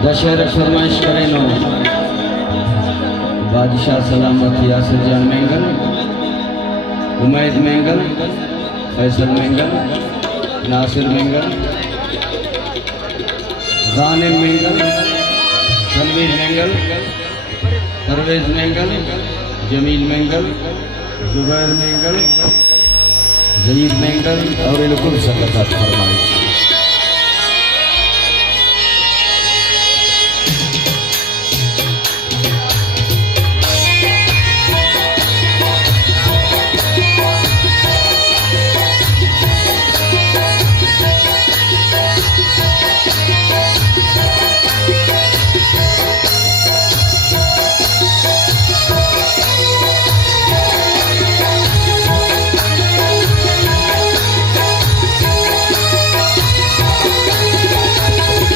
दशहरा फरमाइश करे नो बादशाह सलामत यासिर जान मेंगल, उमैद मेंगल, फैसल मेंगल, नासिर मेंगल, दानिम मेंगल, तनवीर मेंगल, परवेज मेंगल, जमील मेंगल, जुबैर मेंगल, जईद मेंगल और इलकुल सकत फरमाइश।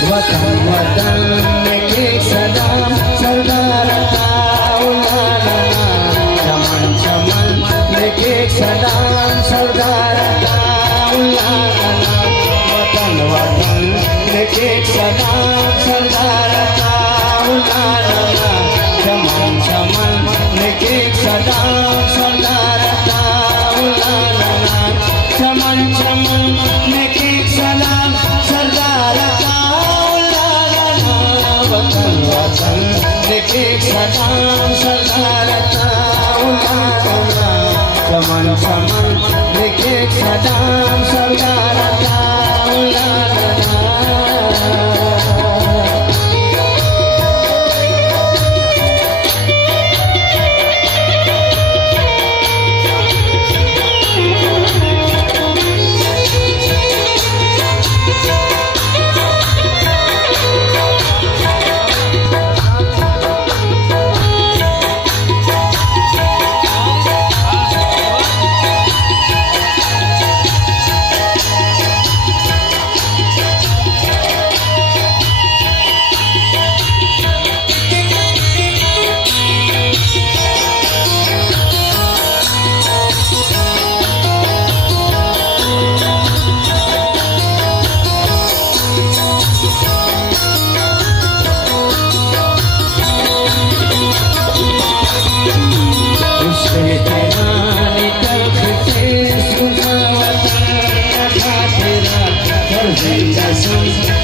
वतन वतन के सलाम सरदार ताउलाना, चमन चमन के सलाम सरदार ताउलाना, वतन वतन के सलाम सरदार ताउलाना, चमन चमन के सलाम सरदार ताउलाना, चमन चमन के सलाम सरदार वतन वतन के सलाम सरदार ताउलाना, चमन चमन के सलाम सरदार ताउलाना।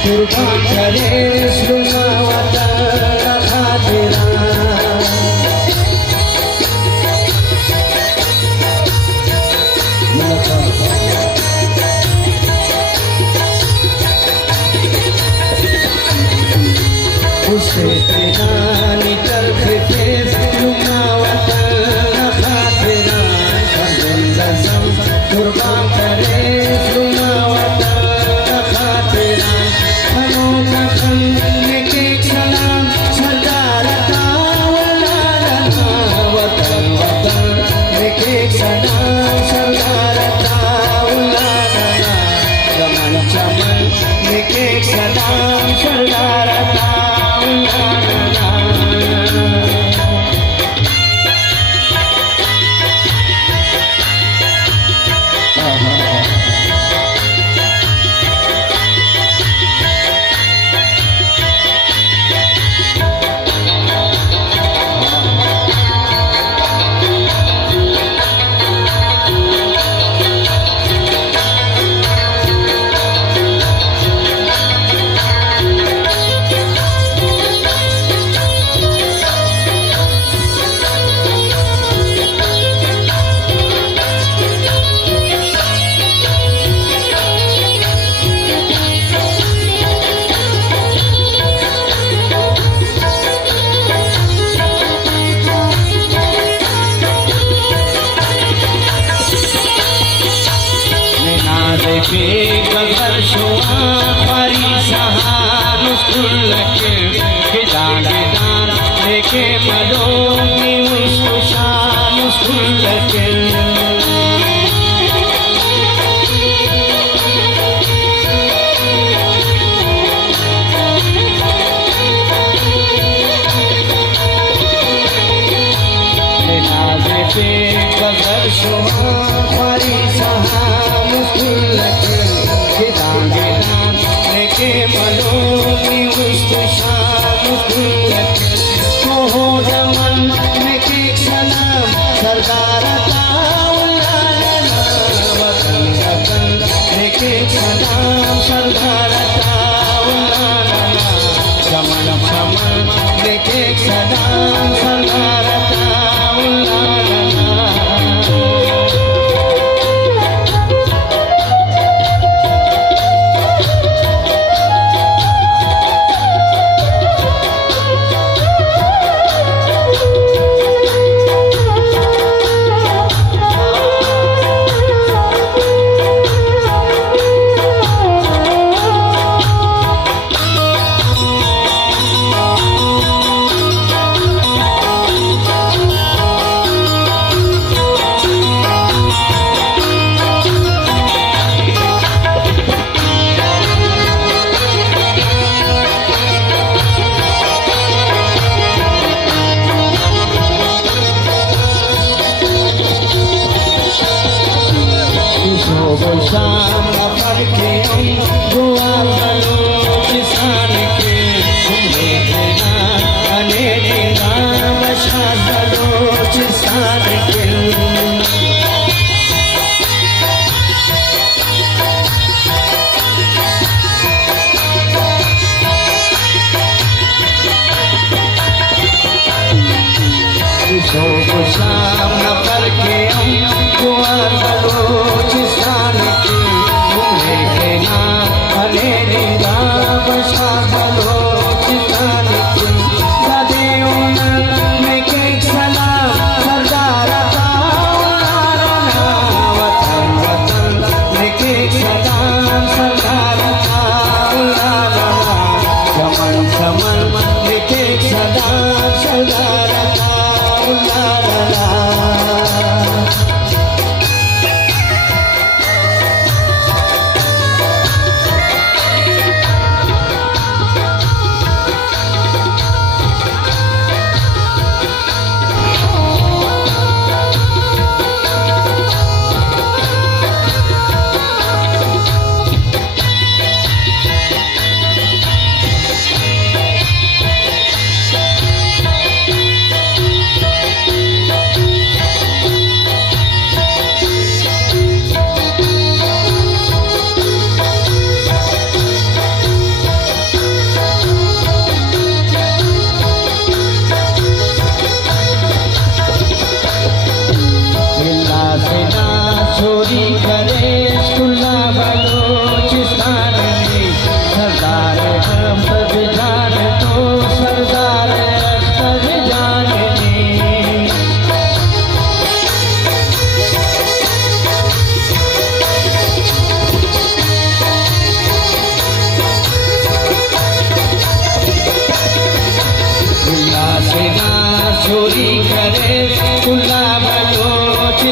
कुर्बान करे सुना वतन खातिरा, उसे तेरानी तरफ पे सुना वतन खातिरा, कुर्बान करे सुना वतन खातिरा, के सलाम सरदार ताउलाना, वतन वतन के सलाम सरदार ताउलाना, चमन चमन के सलाम सरदार ताउलाना। के गगर शुआ परी सहान उसकुल के दान लेके मदो चोरी करे खुला बलोच